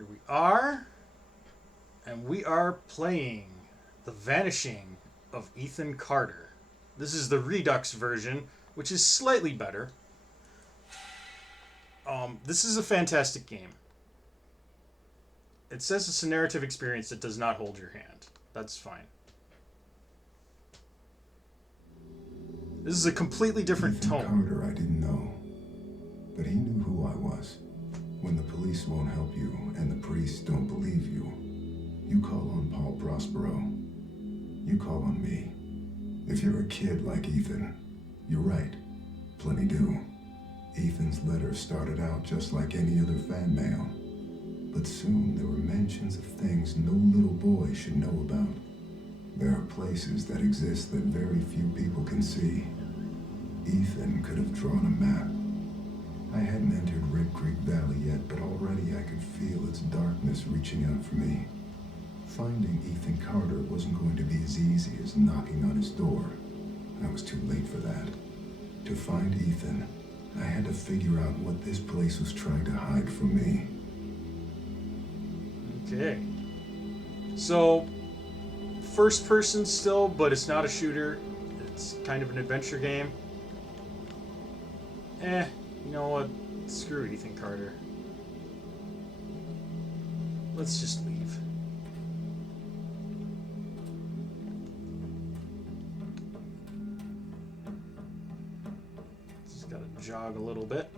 Here we are, and we are playing The Vanishing of Ethan Carter. This is the Redux version, which is slightly better. This is a fantastic game. It says it's a narrative experience that does not hold your hand. That's fine. This is a completely different Ethan tone. Carter, I didn't know. But he knew who I was. When the police won't help you and the priests don't believe you, you call on Paul Prospero. You call on me. If you're a kid like Ethan, you're right. Plenty do. Ethan's letter started out just like any other fan mail. But soon there were mentions of things no little boy should know about. There are places that exist that very few people can see. Ethan could have drawn a map. I hadn't entered Red Creek Valley yet, but already I could feel its darkness reaching out for me. Finding Ethan Carter wasn't going to be as easy as knocking on his door. I was too late for that. To find Ethan, I had to figure out what this place was trying to hide from me. Okay. So, first person still, but it's not a shooter. It's kind of an adventure game. You know what? Screw Ethan Carter. Let's just leave. Just gotta jog a little bit.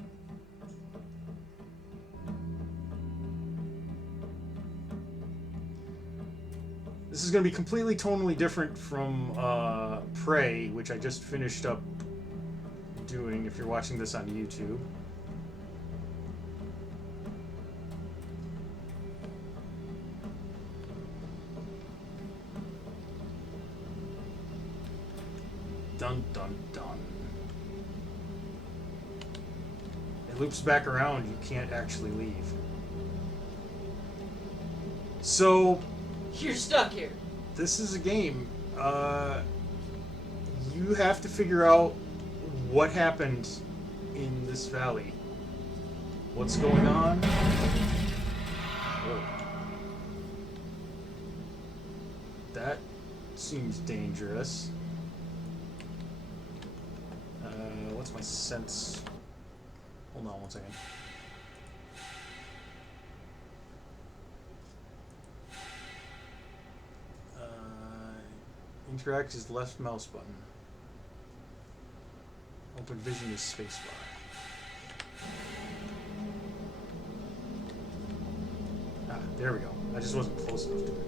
This is going to be completely tonally different from Prey, which I just finished up doing if you're watching this on YouTube. Dun dun dun. It loops back around, you can't actually leave. So You're stuck here. this is a game. You have to figure out what happened in this valley. What's going on? Whoa. That seems dangerous. What's my sense? Hold on one second. Interact is left mouse button. Open vision is spacebar. Ah, there we go. I just wasn't close enough to it.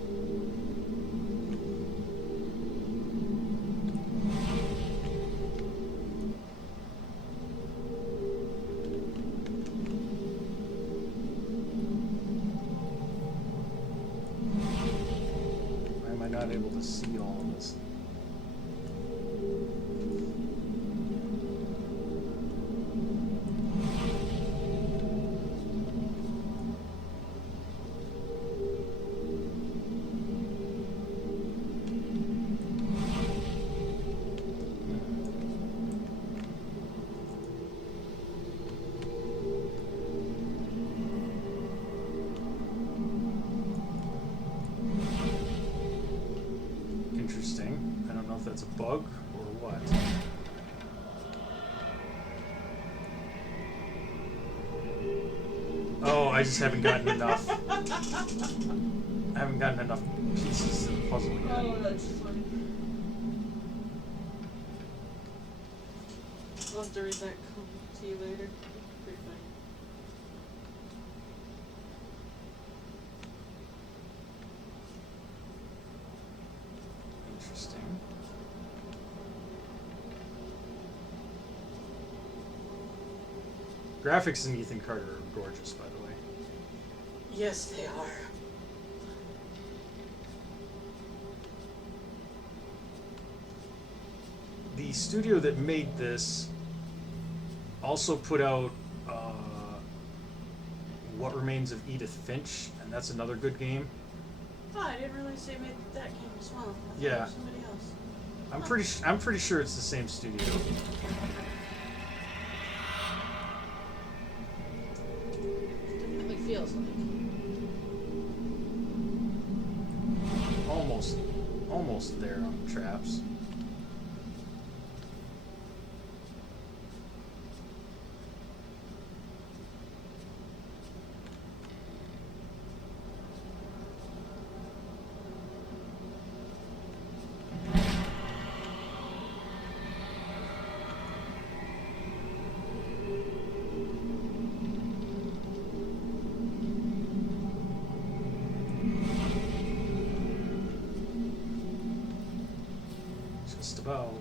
Why am I not able to see all of this? Interesting. I don't know if that's a bug or what. Oh, I just haven't gotten enough. I haven't gotten enough pieces of the puzzle yet. Oh, that's funny. I'll have to read that comment to you later. Pretty funny. Interesting. Graphics in Ethan Carter are gorgeous, by the way. Yes, they are. The studio that made this also put out What Remains of Edith Finch, and that's another good game. Oh, I didn't realize they made that game as well. I thought Yeah. it was somebody else. I'm pretty sure it's the same studio. Definitely feels like. almost there on the traps. Just about.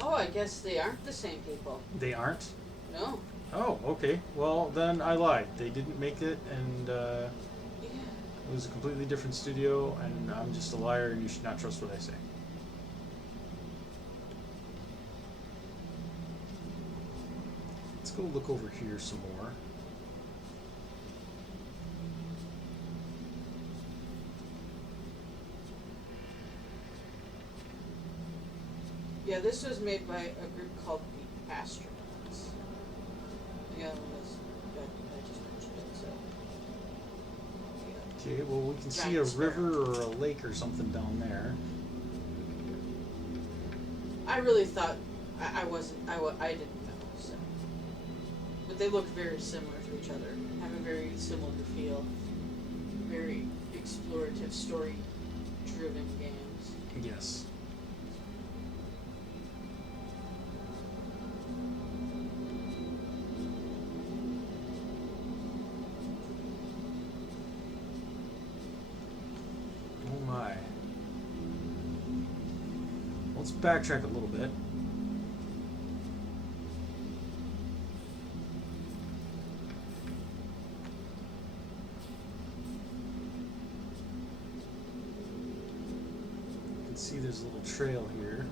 Oh, I guess they aren't the same people. They aren't? No. Oh, okay. Well, then I lied. They didn't make it, and Yeah. it was a completely different studio, and I'm just a liar, and you should not trust what I say. Let's go look over here some more. Yeah, this was made by a group called the Astronauts. The other one was, I just mentioned it, so. Yeah. Okay, well, we can see a Giant sparrow. river or a lake or something down there. I really thought, I didn't know, so. But they looked very similar to each other, have a very similar feel. Very explorative, story-driven games. Yes. Oh my. Let's backtrack a little bit. You can see there's a little trail here.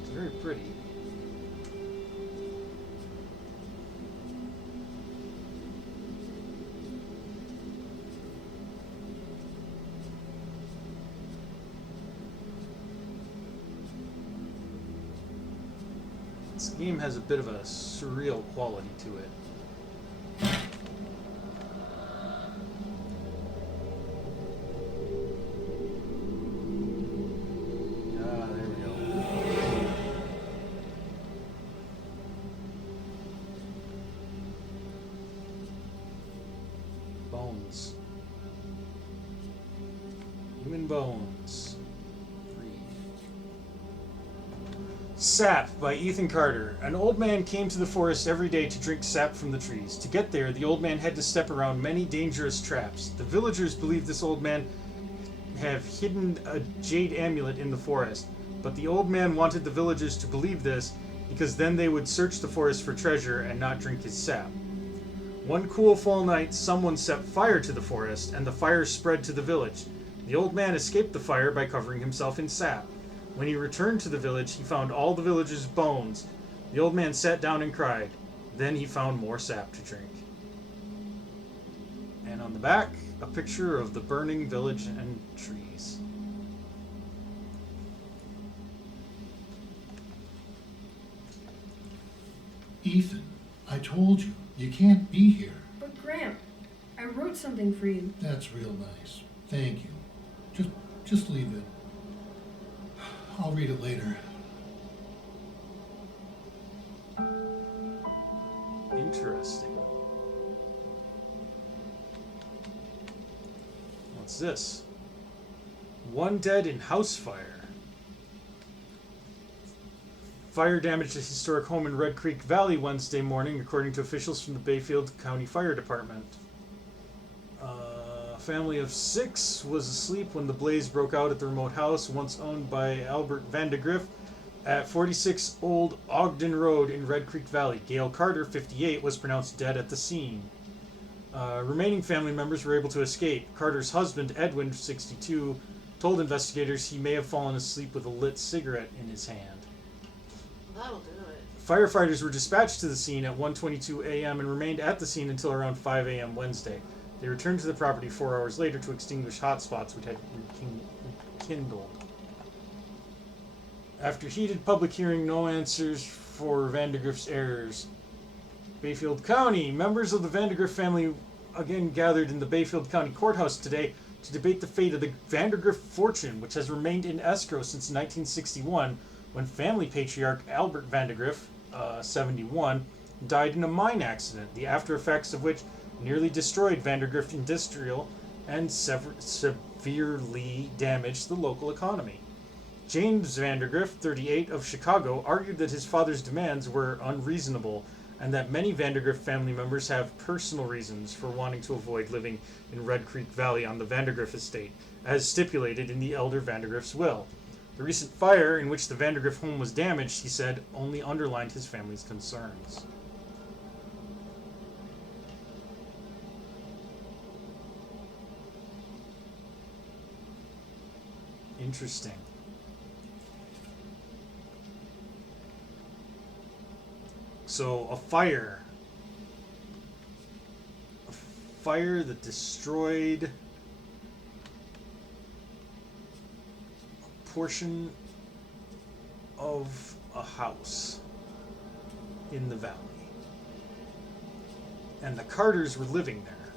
It's very pretty. This game has a bit of a surreal quality to it. Ah, there we go. Bones. Human bones. Sap by Ethan Carter. An old man came to the forest every day to drink sap from the trees. To get there, the old man had to step around many dangerous traps. The villagers believed this old man have hidden a jade amulet in the forest, but the old man wanted the villagers to believe this because then they would search the forest for treasure and not drink his sap. One cool fall night, someone set fire to the forest, and the fire spread to the village. The old man escaped the fire by covering himself in sap. When he returned to the village, he found all the villagers' bones. The old man sat down and cried. Then he found more sap to drink. And on the back, a picture of the burning village and trees. Ethan, I told you, you can't be here. But Graham, I wrote something for you. That's real nice. Thank you. Just leave it. I'll read it later. Interesting. What's this? One dead in house fire. Fire damaged a historic home in Red Creek Valley Wednesday morning, according to officials from the Bayfield County Fire Department. A family of 6 was asleep when the blaze broke out at the remote house once owned by Albert Vandegrift at 46 Old Ogden Road in Red Creek Valley. Gail Carter, 58, was pronounced dead at the scene. Remaining family members were able to escape. Carter's husband, Edwin, 62, told investigators he may have fallen asleep with a lit cigarette in his hand. That'll do it. Firefighters were dispatched to the scene at 1:22 a.m. and remained at the scene until around 5 a.m. Wednesday. They returned to the property 4 hours later to extinguish hot spots which had rekindled. After heated public hearing, no answers for Vandergrift's errors. Bayfield County. Members of the Vandergrift family again gathered in the Bayfield County Courthouse today to debate the fate of the Vandergrift fortune, which has remained in escrow since 1961, when family patriarch Albert Vandergrift, 71, died in a mine accident, the after effects of which nearly destroyed Vandergrift Industrial and severely damaged the local economy. James Vandergrift, 38, of Chicago, argued that his father's demands were unreasonable and that many Vandergrift family members have personal reasons for wanting to avoid living in Red Creek Valley on the Vandergrift estate, as stipulated in the elder Vandergrift's will. The recent fire in which the Vandergrift home was damaged, he said, only underlined his family's concerns. Interesting. So a fire that destroyed a portion of a house in the valley. And the Carters were living there.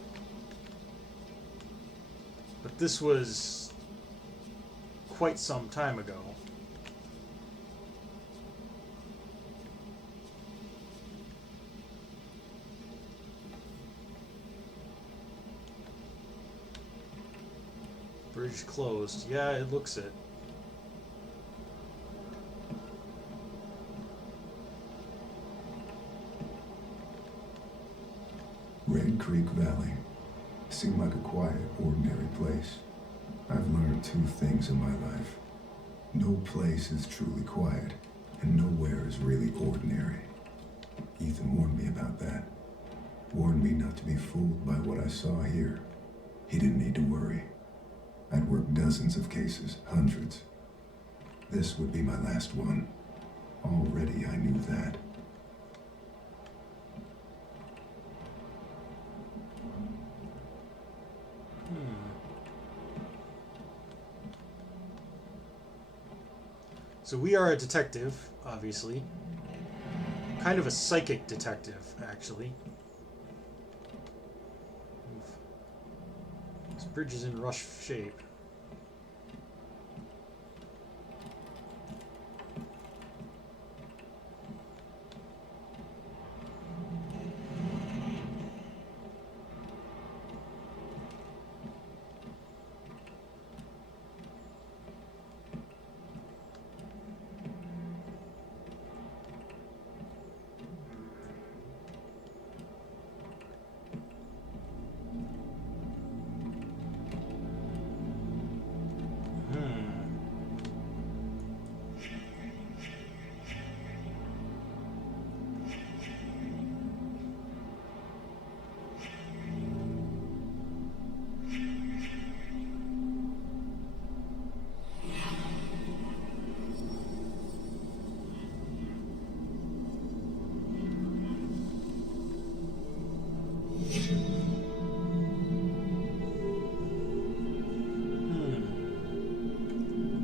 But this was quite some time ago. Bridge closed. Yeah, it looks it. Red Creek Valley seemed like a quiet, ordinary place. I've learned two things in my life. No place is truly quiet, and nowhere is really ordinary. Ethan warned me about that. Warned me not to be fooled by what I saw here. He didn't need to worry. I'd worked dozens of cases, hundreds. This would be my last one. Already I knew that. So we are a detective, obviously. Kind of a psychic detective, actually. This bridge is in rough shape.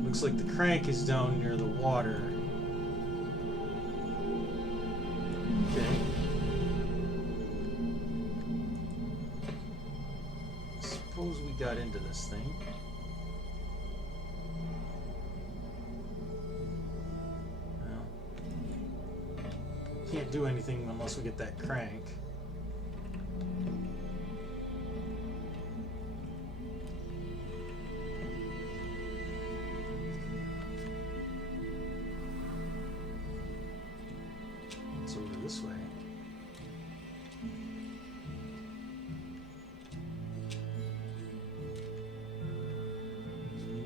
Looks like the crank is down near the water. Okay. Suppose we got into this thing. Well, can't do anything unless we get that crank. Over this way.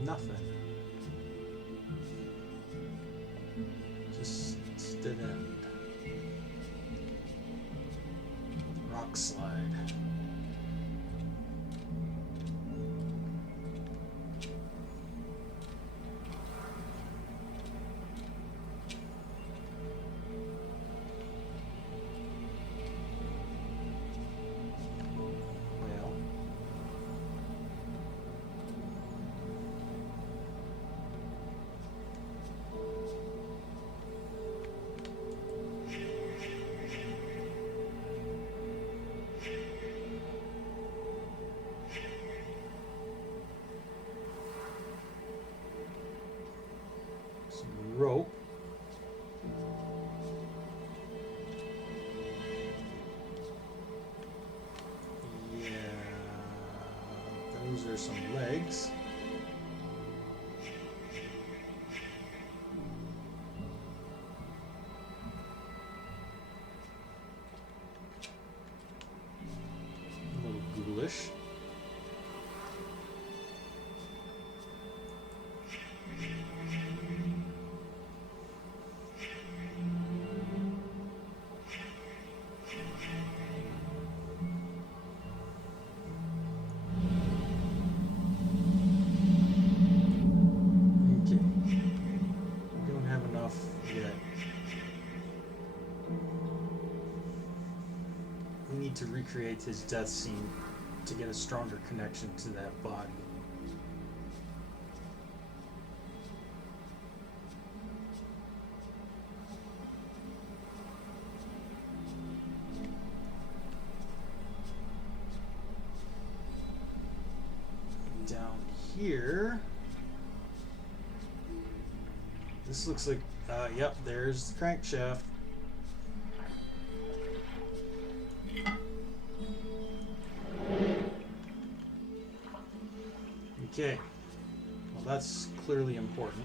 Nothing. Just dead end. Rock slide. arms or some legs. A little ghoulish. Okay. We don't have enough yet. We need to recreate his death scene to get a stronger connection to that body. Down here, this looks like, yep, there's the crankshaft. Okay, well that's clearly important.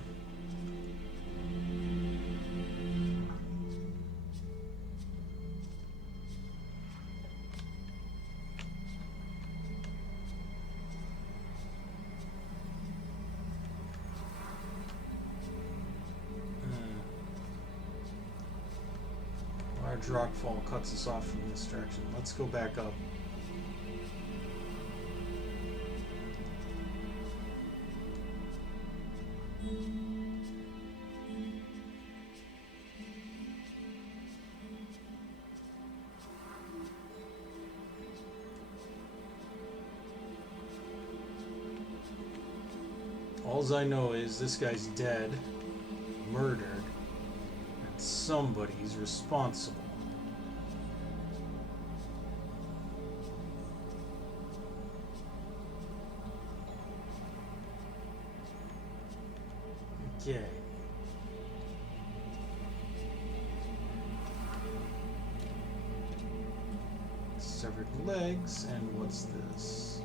Large rockfall cuts us off from this direction. Let's go back up. Alls I know is this guy's dead, murdered, and somebody's responsible. Okay. Severed legs, and what's this?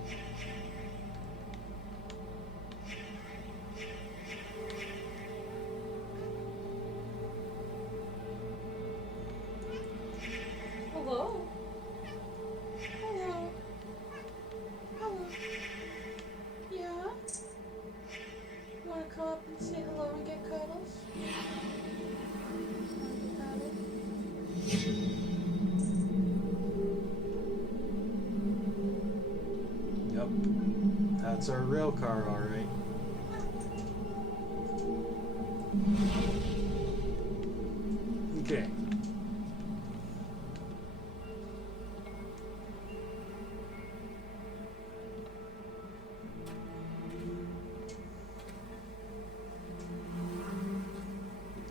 Hello? Hello? Hello? Yeah? You wanna come up and say hello and get cuddles? Wanna get cuddled? Yep. That's our rail car, alright. Okay.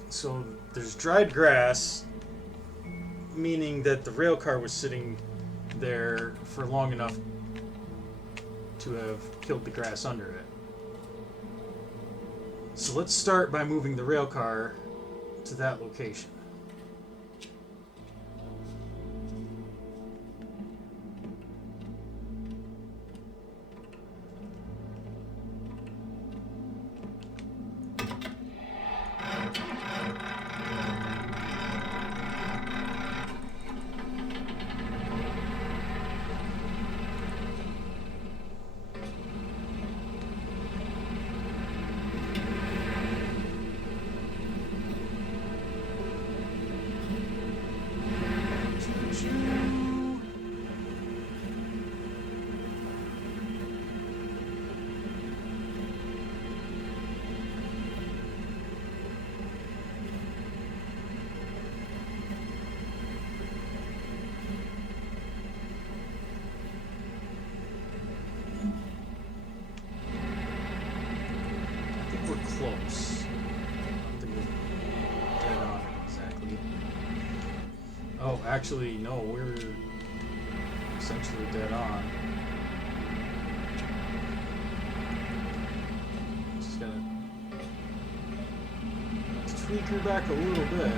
So there's dried grass, meaning that the rail car was sitting there for long enough to have killed the grass under it. So let's start by moving the rail car to that location. Close. I don't think we're dead on it exactly. Oh, actually, no, we're essentially dead on. Just gotta tweak her back a little bit.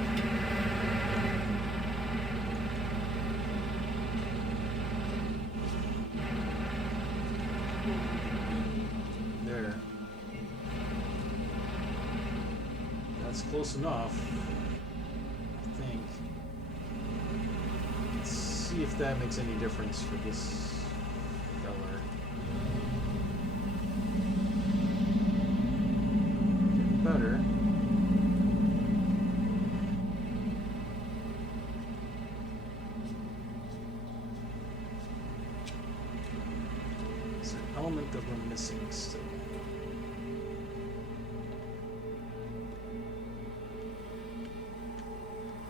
It's close enough, I think. Let's see if that makes any difference for this feller. Getting better. Is there an element that we're missing still?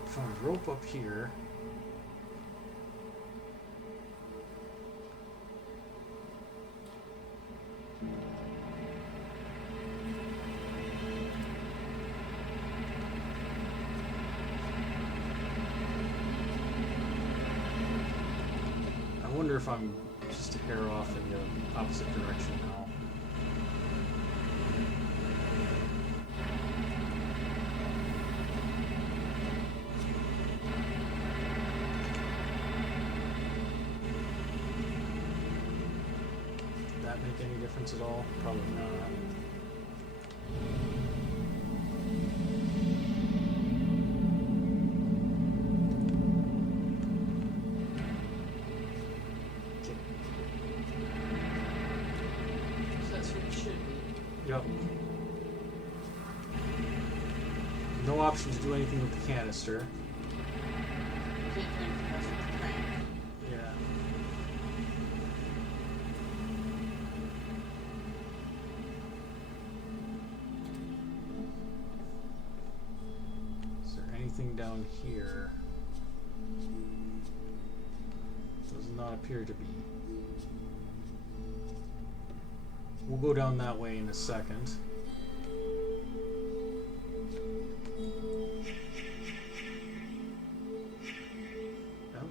Found rope up here. I wonder if I'm just a hair off in the opposite direction now. Did that make any difference at all? Probably not. Okay. So that's where it should be. Yep. No option to do anything with the canister. Can't do anything else with the crank. Yeah. Is there anything down here? Does not appear to be. We'll go down that way in a second. Oh.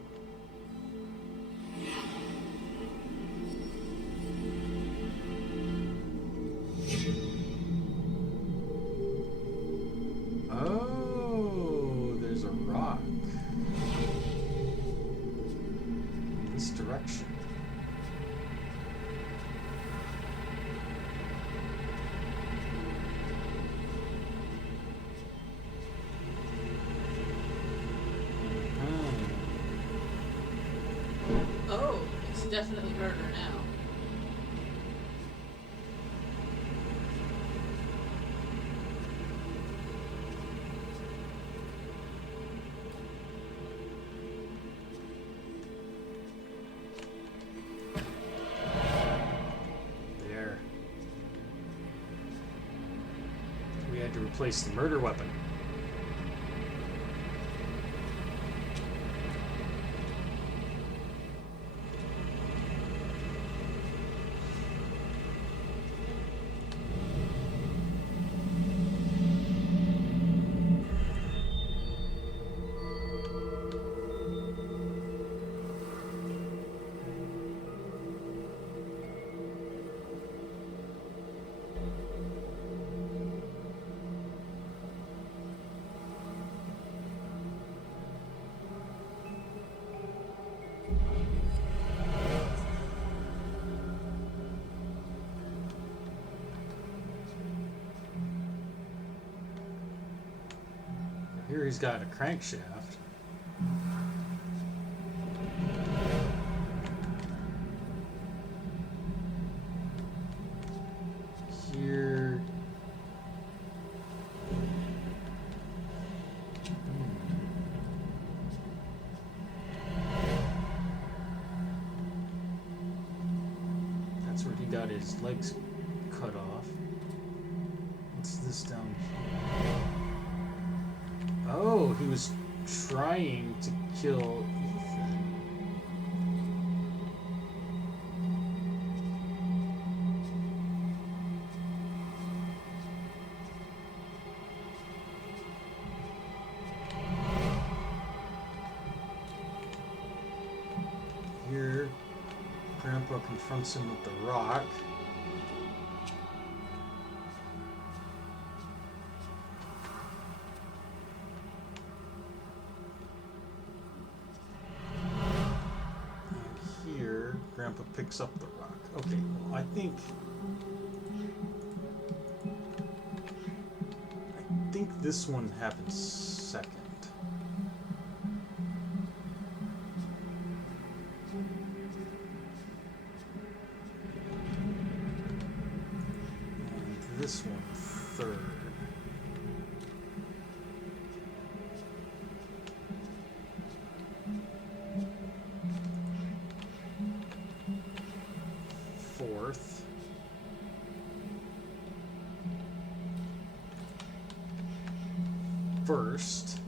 Oh, there's a rock. In this direction. Oh, it's definitely murder now. There. We had to replace the murder weapon. Here he's got a crankshaft. Here. That's where he got his legs cut off. What's this down here? Oh, he was trying to kill Ethan. Here, Grandpa confronts him with the rock. Grandpa picks up the rock. Okay, well, I think think this one happens second. And this one third. Fourth. First.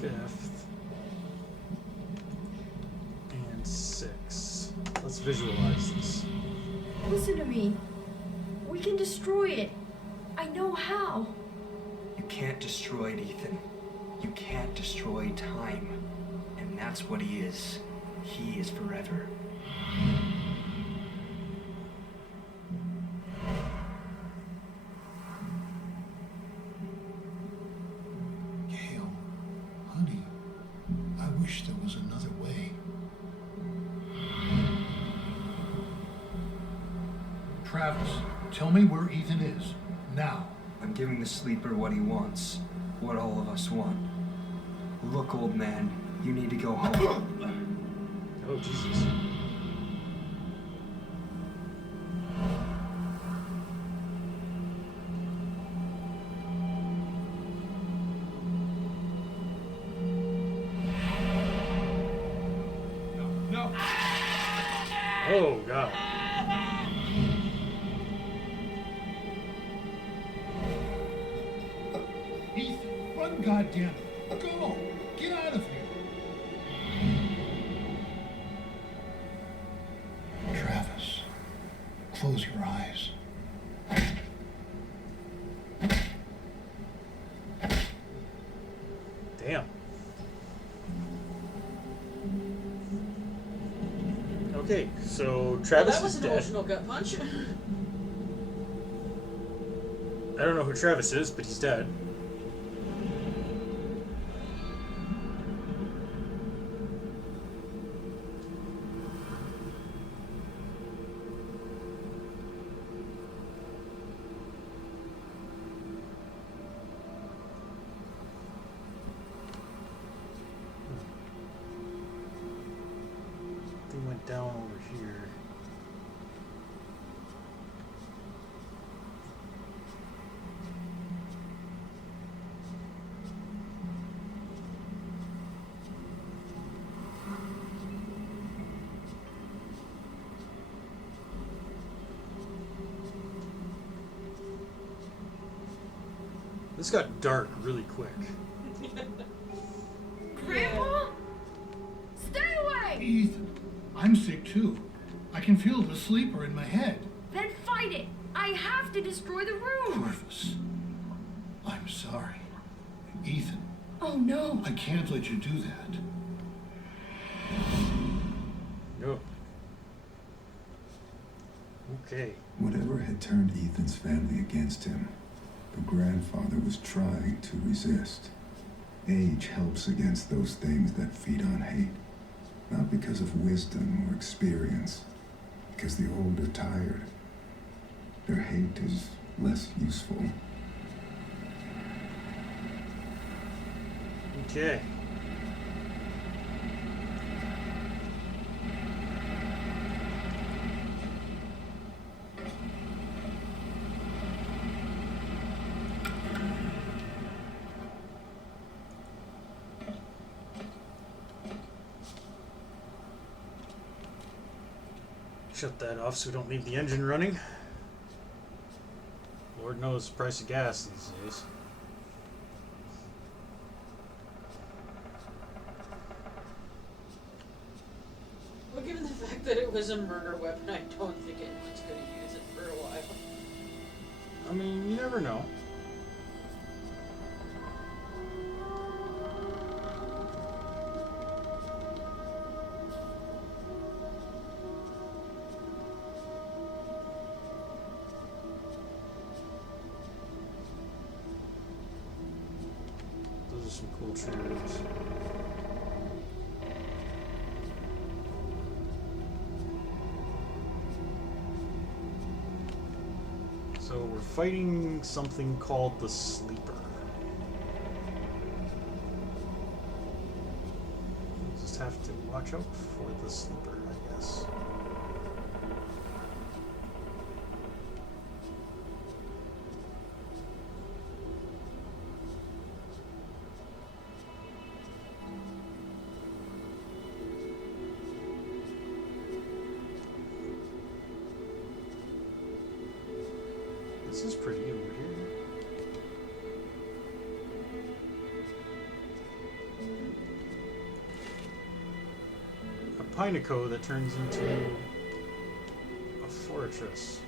Fifth. And sixth. Let's visualize this. Listen to me. We can destroy it. I know how. You can't destroy it, Ethan. You can't destroy time. And that's what he is. He is forever. Gail, honey, I wish there was another way. Travis, tell me where Ethan is. Now. I'm giving the sleeper what he wants. What all of us want. Look, old man, you need to go home. Oh, Jesus. No. Oh, God. Ethan, run, goddammit. Go. Get out of here. Travis, close your eyes. Damn. Okay, so Well, Travis that was is an dead. emotional gut punch. I don't know who Travis is, but he's dead. They went down over here. This got dark really quick. Grandpa? Stay away! Ethan, I'm sick too. I can feel the sleeper in my head. Then fight it! I have to destroy the room! Corvus, I'm sorry. Ethan, Oh no! I can't let you do that. No. Okay. Whatever had turned Ethan's family against him, the grandfather was trying to resist. Age helps against those things that feed on hate. Not because of wisdom or experience, because the old are tired. Their hate is less useful. Okay. Shut that off so we don't leave the engine running. Lord knows the price of gas these days. Well, given the fact that it was a murder weapon, I don't think anyone's going to use it for a while. I mean, you never know. Those are some cool triggers. fighting something called the Sleeper. You just have to watch out for the Sleeper, I guess. This is pretty over here. A Pineco that turns into a fortress.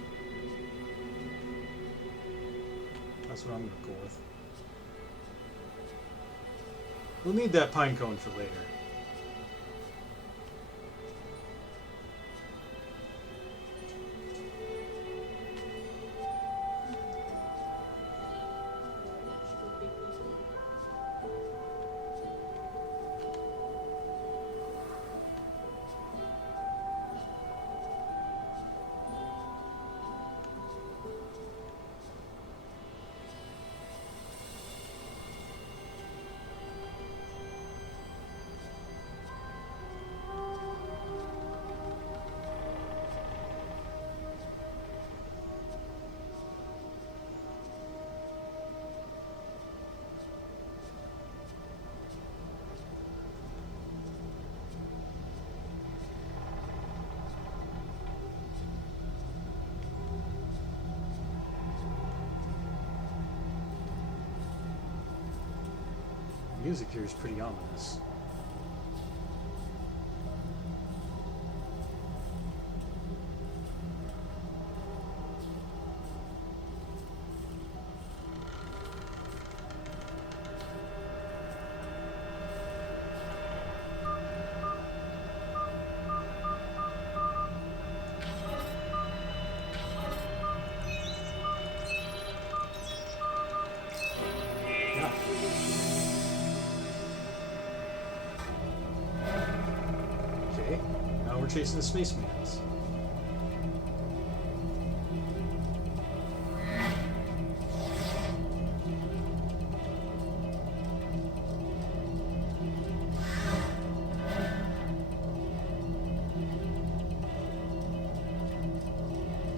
That's what I'm gonna go with. We'll need that pine cone for later. The music here is pretty ominous. Yeah. Okay, now we're chasing the spacemans.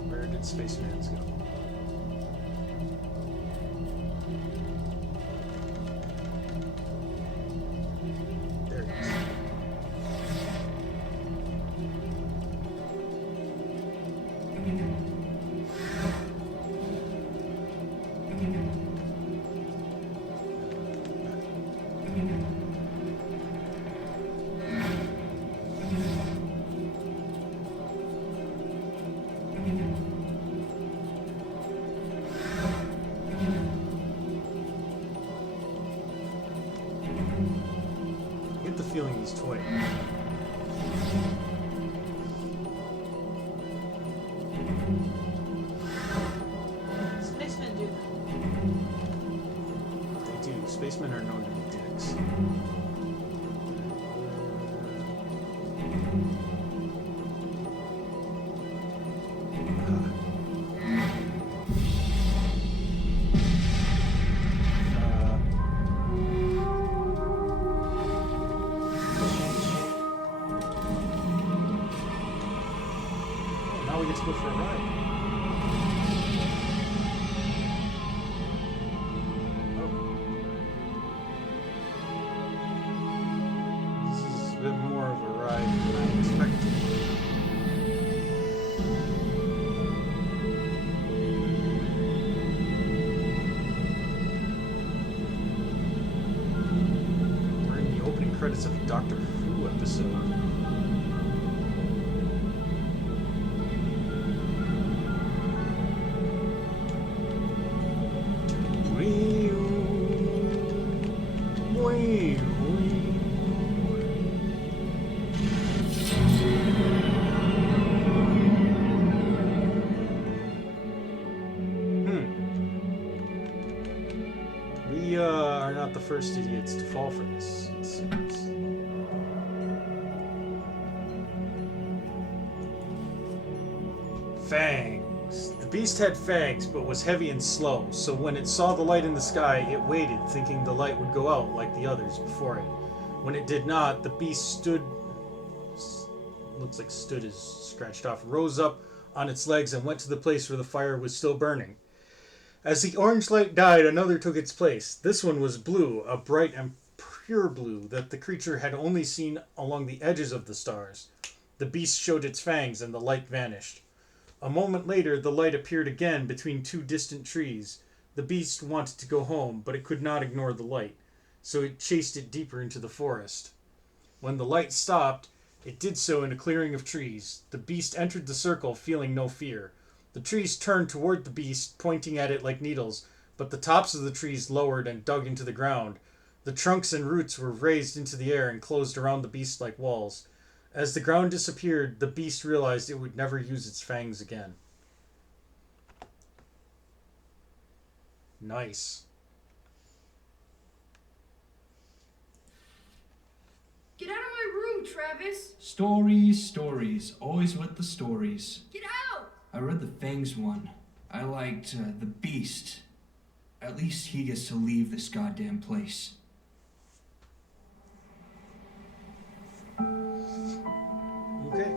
Where did spacemans go? There it is. I get the feeling he's toying. Spacemen do that. They do. Spacemen are known to be dicks. Now we get to go for a ride. This is a bit more of a ride than I expected. We're in the opening credits of a Doctor Who episode. We are not the first idiots to fall for this, it seems. Fangs, the beast had fangs, but was heavy and slow, so when it saw the light in the sky, it waited, thinking the light would go out like the others before it. When it did not, the beast stood... looks like stood is scratched off, rose up on its legs and went to the place where the fire was still burning. As the orange light died, another took its place. This one was blue, a bright and pure blue that the creature had only seen along the edges of the stars. The beast showed its fangs, and the light vanished. A moment later, the light appeared again between two distant trees. The beast wanted to go home, but it could not ignore the light, so it chased it deeper into the forest. When the light stopped, it did so in a clearing of trees. The beast entered the circle, feeling no fear. The trees turned toward the beast, pointing at it like needles, but the tops of the trees lowered and dug into the ground. The trunks and roots were raised into the air and closed around the beast like walls. As the ground disappeared, the beast realized it would never use its fangs again. Nice. Get out of my room, Travis! Stories. Always with the stories. Get out! I read the Fangs one. I liked the Beast. At least he gets to leave this goddamn place. Okay.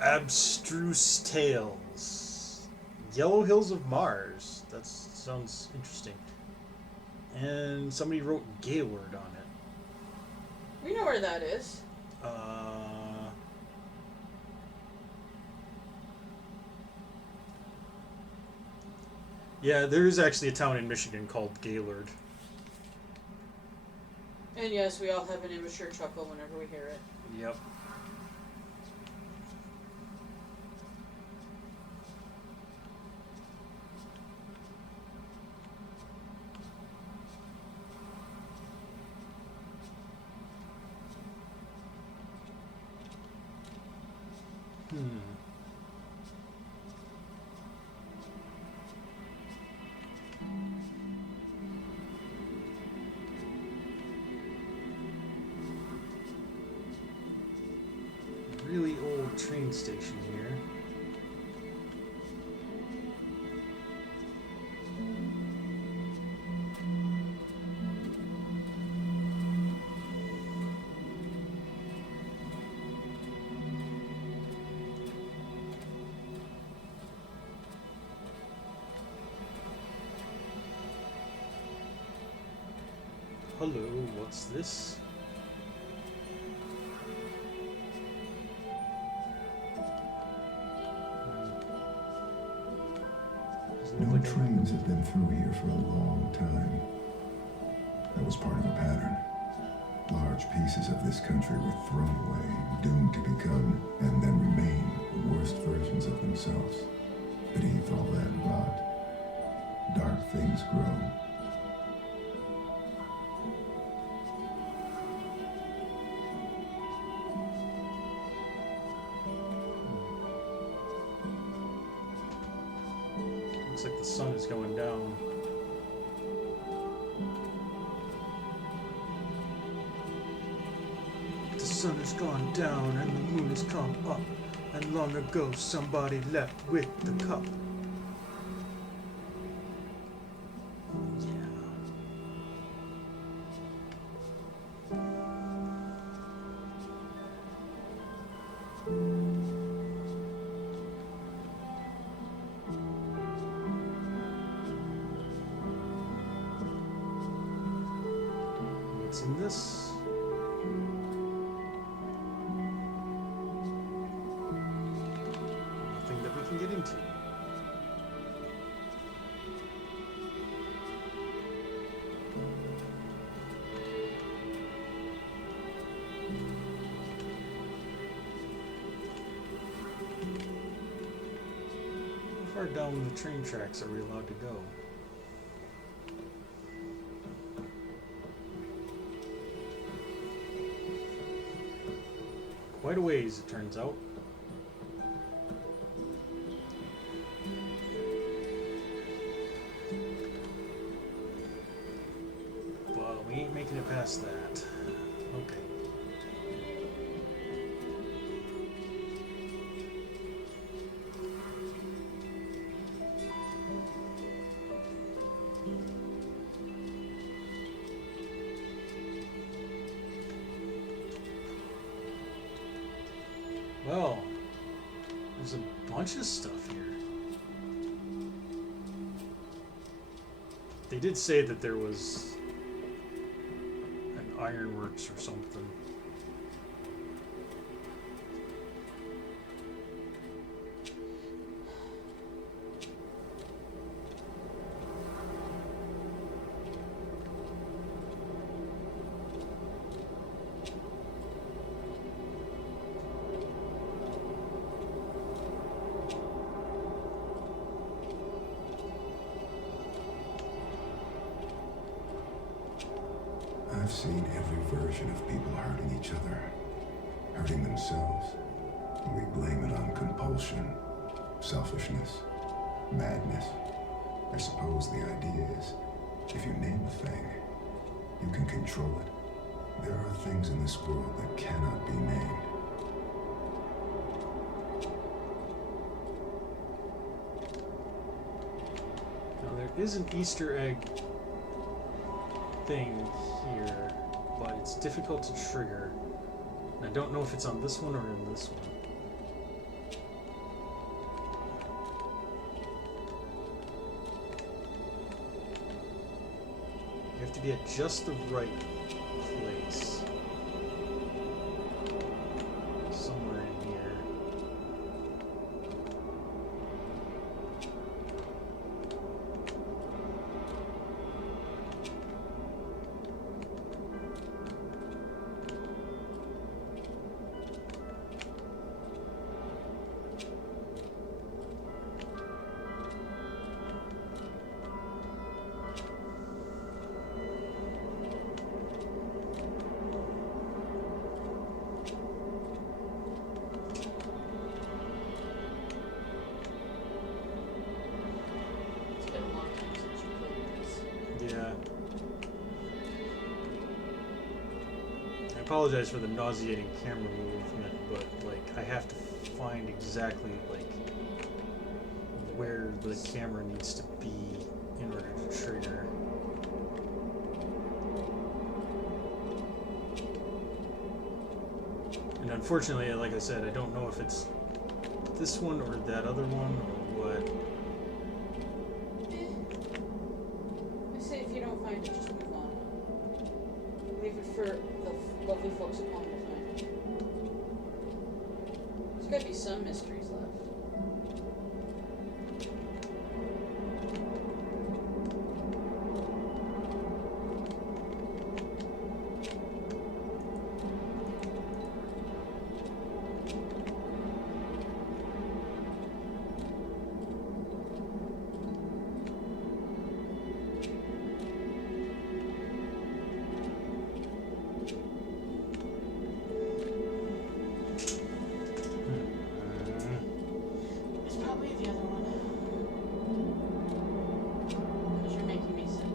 Abstruse Tales. Yellow Hills of Mars. That sounds interesting. And somebody wrote Gaylord on it. We know where that is. Yeah, there is actually a town in Michigan called Gaylord. And yes, we all have an immature chuckle whenever we hear it. Yep. Really old train station here. Hello, what's this? No trains have been through here for a long time. That was part of a pattern. Large pieces of this country were thrown away, doomed to become, and then remain, the worst versions of themselves. Beneath all that rot, dark things grow. Looks like the sun is going down. The sun has gone down and the moon has come up, and long ago somebody left with the cup. What's in this? Nothing that we can get into. How far down the train tracks are we allowed to go? Quite a ways, it turns out. But we ain't making it past that. Okay. bunch of stuff here. They did say that there was an ironworks or something. I've seen every version of people hurting each other, hurting themselves. We blame it on compulsion, selfishness, madness. I suppose the idea is, if you name a thing, you can control it. There are things in this world that cannot be named. Now there is an Easter egg thing here, but it's difficult to trigger. And I don't know if it's on this one or in this one. You have to be at just the right place. Somewhere in here. It's been a long time since you played this. Yeah. I apologize for the nauseating camera movement, but like I have to find exactly like where the camera needs to be in order to trigger. And unfortunately, like I said, I don't know if it's this one or that other one or what. I say if you don't find it, just move on. Leave it for the lovely folks at home to find. There's got to be some mysteries left. It's probably the other one. Because you're making me sick.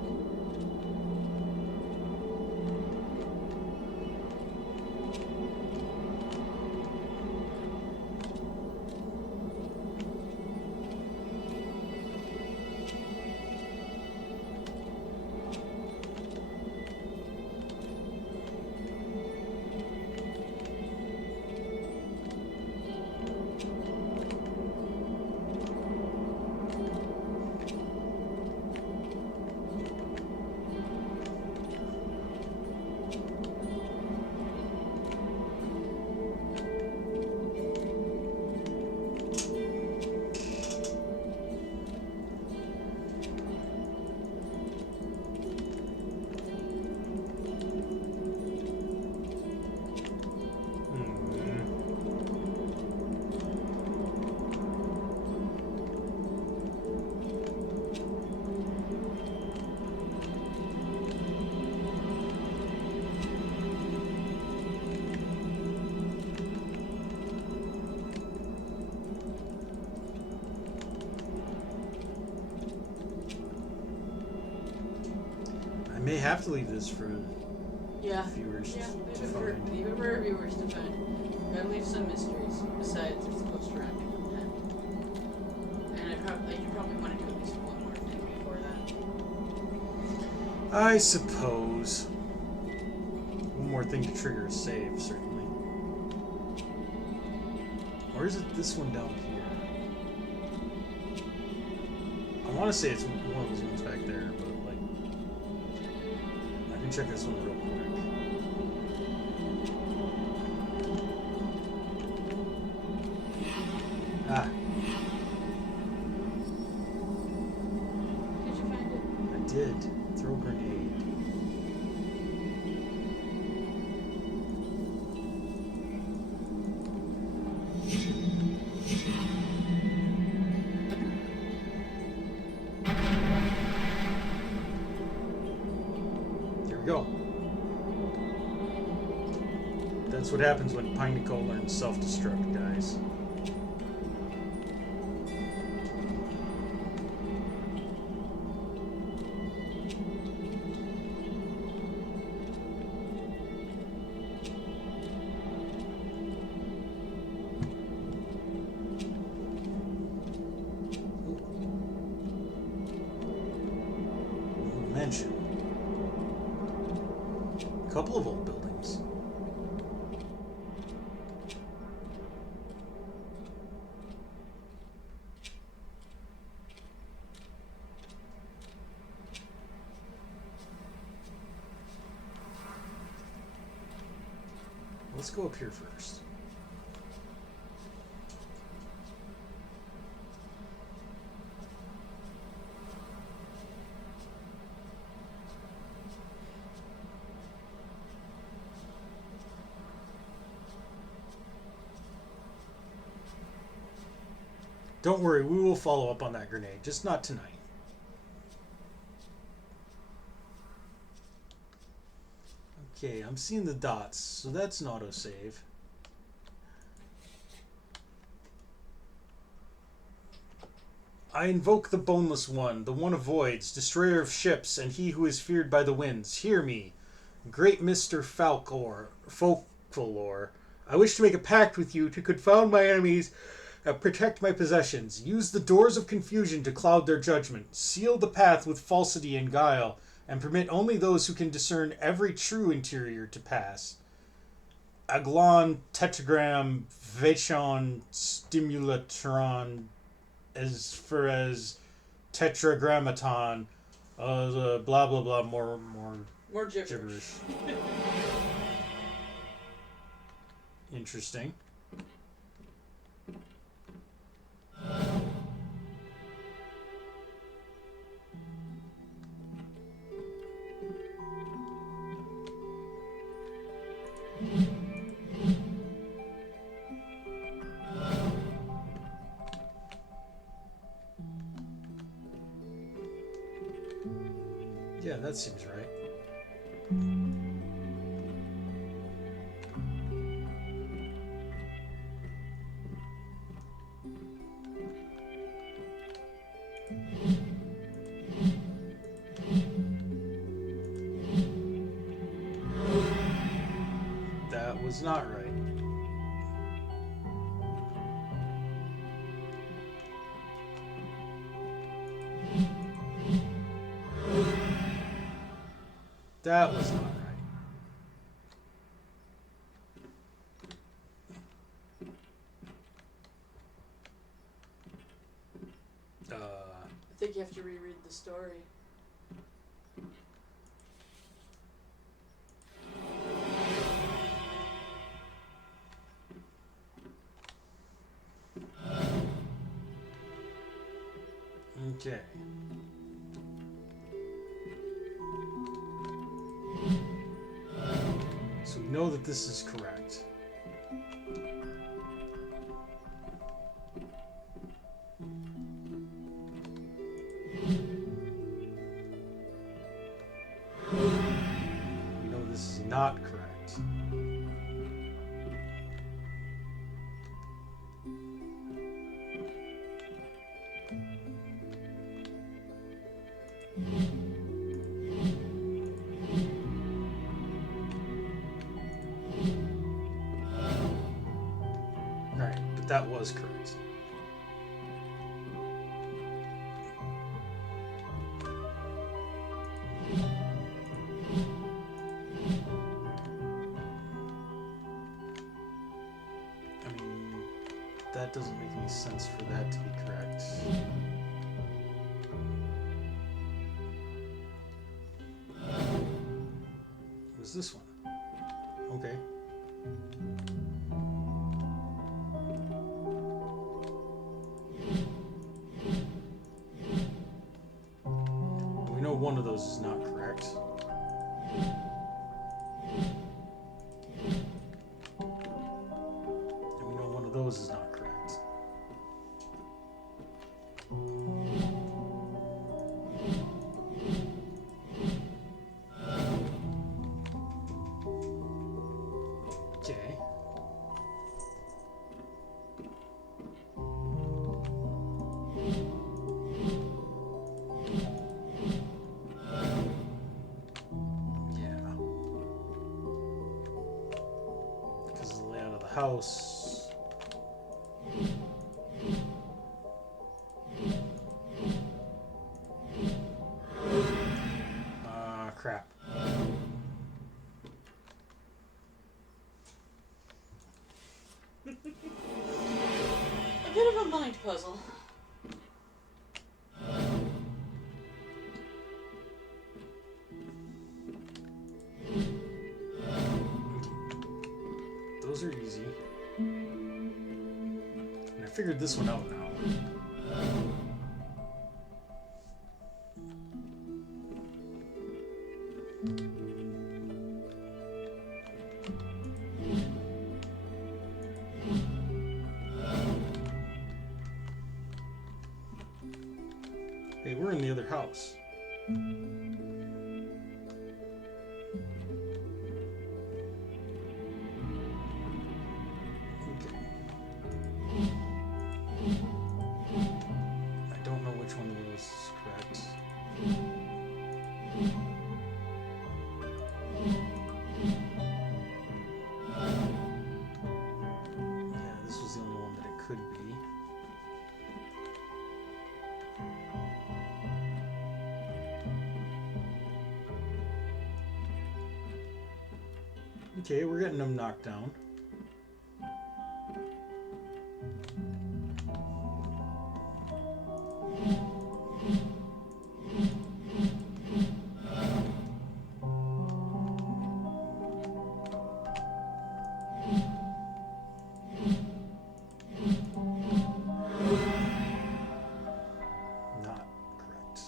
I may have to leave this for Yeah. viewers Yeah, to leave it for our viewers to find. Gotta leave some mysteries. Besides, it's close to wrapping up time. And you probably want to do at least one more thing before that. I suppose. One more thing to trigger a save, certainly. Or is it this one down here? want to say it's one of those ones back there, but like, I can check this one real quick. Ah, Did you find it? I did. Throw a grenade. Here we go. That's what happens when Pineco learns self-destruct, guys. Mansion. A couple of old buildings. Let's go up here first. Don't worry, we will follow up on that grenade, just not tonight. Okay, I'm seeing the dots, so that's an autosave. I invoke the Boneless One, the one of voids, destroyer of ships, and he who is feared by the winds. Hear me, great Mr. Folklore. I wish to make a pact with you to confound my enemies and protect my possessions. Use the doors of confusion to cloud their judgment. Seal the path with falsity and guile, and permit only those who can discern every true interior to pass. Aglon, tetragram, vachon, stimulatron, as for as tetragrammaton, blah blah blah, more More gibberish. gibberish. Interesting. Yeah, that seems right. That was not right. That was not right. I think you have to reread the story. Okay. So we know that this is correct. We know this is not correct. Alright, but that was correct. I mean, that doesn't make any sense for that to be correct. was this one. Okay. We know one of those is not correct. And we know one of those is not correct. Okay. Yeah. Because of the layout of the house. Crap. A bit of a mind puzzle. Those are easy. And I figured this one out now. Hey, we're in the other house. Okay. I don't know which one of those is correct. Yeah, this was the only one that it could be. Okay, we're getting them knocked down. Not correct.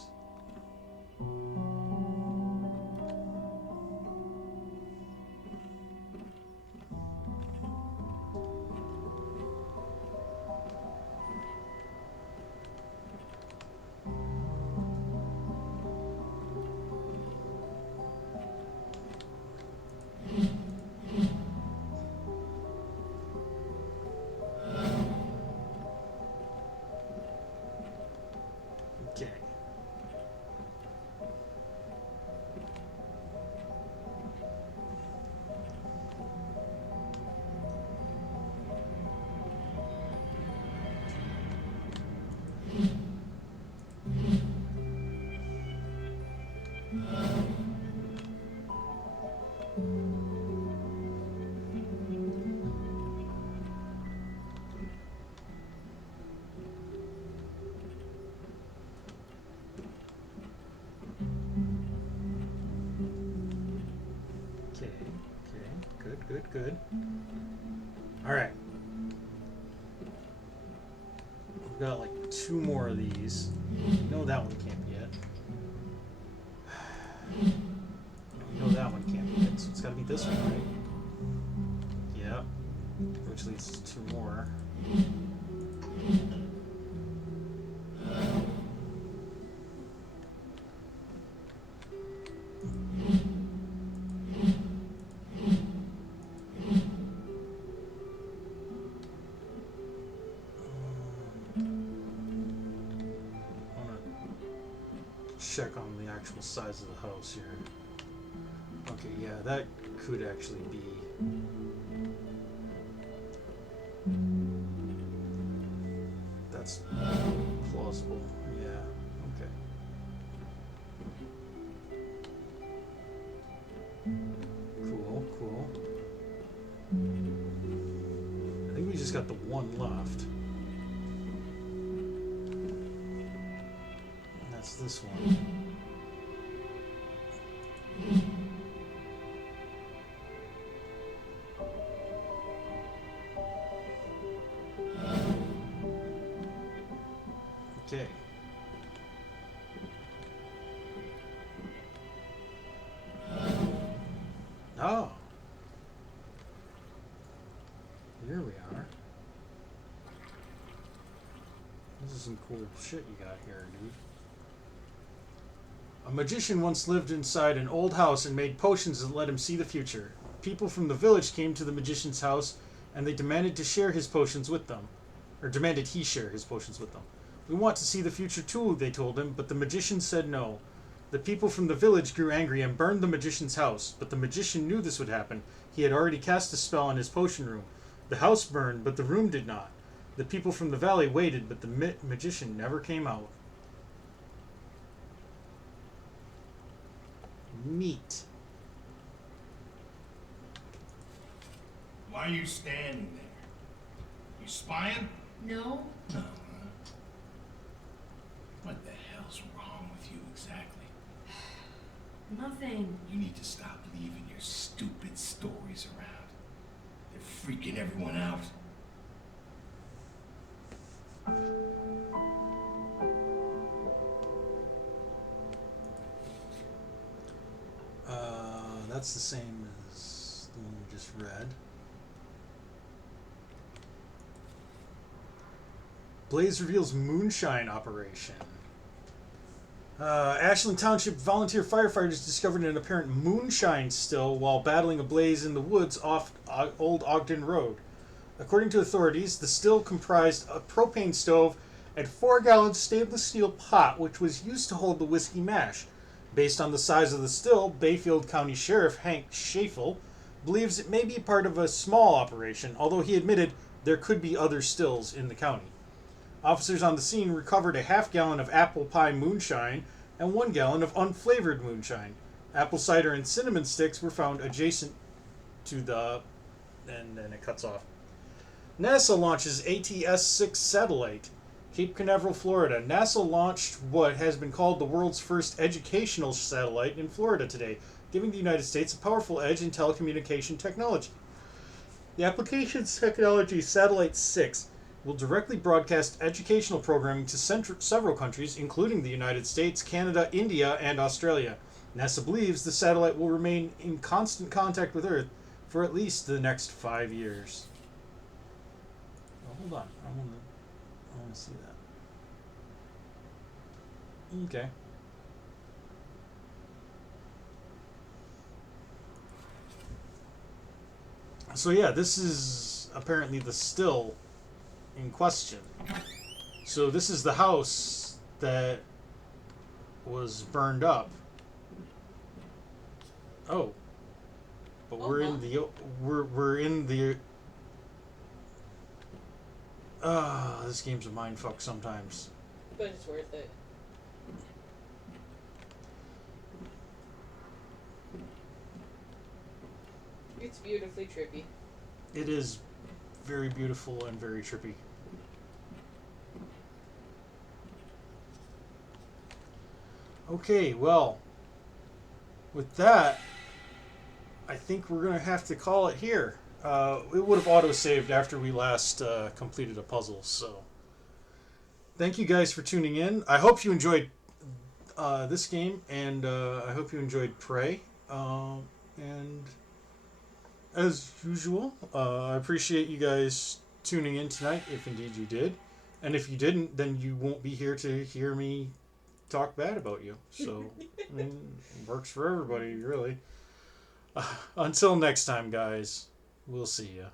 Okay. Okay, good. All right. We've got like 2 more of these. No, that one can't be it. No, that one can't be it. So it's got to be this one, right? Yeah. Which leads to 2 more. Check on the actual size of the house here. Okay, yeah, that could actually be. That's plausible. Yeah, okay. Cool. I think we just got the one left. That's this one. some cool shit you got here, dude. A magician once lived inside an old house and made potions that let him see the future. People from the village came to the magician's house and they demanded to share his potions with them. Or demanded he share his potions with them. We want to see the future too, they told him, but the magician said no. The people from the village grew angry and burned the magician's house, but the magician knew this would happen. He had already cast a spell on his potion room. The house burned, but the room did not. The people from the valley waited, but the magician never came out. Neat. Why are you standing there? You spying? No? No. What the hell's wrong with you exactly? Nothing. You need to stop leaving your stupid stories around. They're freaking everyone out. That's the same as the one we just read. Blaze reveals moonshine operation. Ashland Township volunteer firefighters discovered an apparent moonshine still while battling a blaze in the woods off Old Ogden Road. According to authorities, the still comprised a propane stove and 4-gallon stainless steel pot which was used to hold the whiskey mash. Based on the size of the still, Bayfield County Sheriff Hank Schafel believes it may be part of a small operation, although he admitted there could be other stills in the county. Officers on the scene recovered a half-gallon of apple pie moonshine and 1 gallon of unflavored moonshine. Apple cider and cinnamon sticks were found adjacent to the... and then it cuts off. NASA launches ATS-6 satellite. Cape Canaveral, Florida. NASA launched what has been called the world's first educational satellite in Florida today, giving the United States a powerful edge in telecommunication technology. The applications technology Satellite 6 will directly broadcast educational programming to several countries, including the United States, Canada, India, and Australia. NASA believes the satellite will remain in constant contact with Earth for at least the next 5 years. Oh, hold on. I want to see that. Okay. So yeah, this is apparently the still in question. So this is the house that was burned up. Oh. But we're in the this game's a mindfuck sometimes. But it's worth it. It's beautifully trippy. It is very beautiful and very trippy. Okay, well, with that, I think we're going to have to call it here. It would have auto-saved after we last completed a puzzle, so... Thank you guys for tuning in. I hope you enjoyed this game, and I hope you enjoyed Prey. And as usual, I appreciate you guys tuning in tonight, if indeed you did. And if you didn't, then you won't be here to hear me talk bad about you. So, I mean, it works for everybody, really. Until next time, guys, we'll see ya.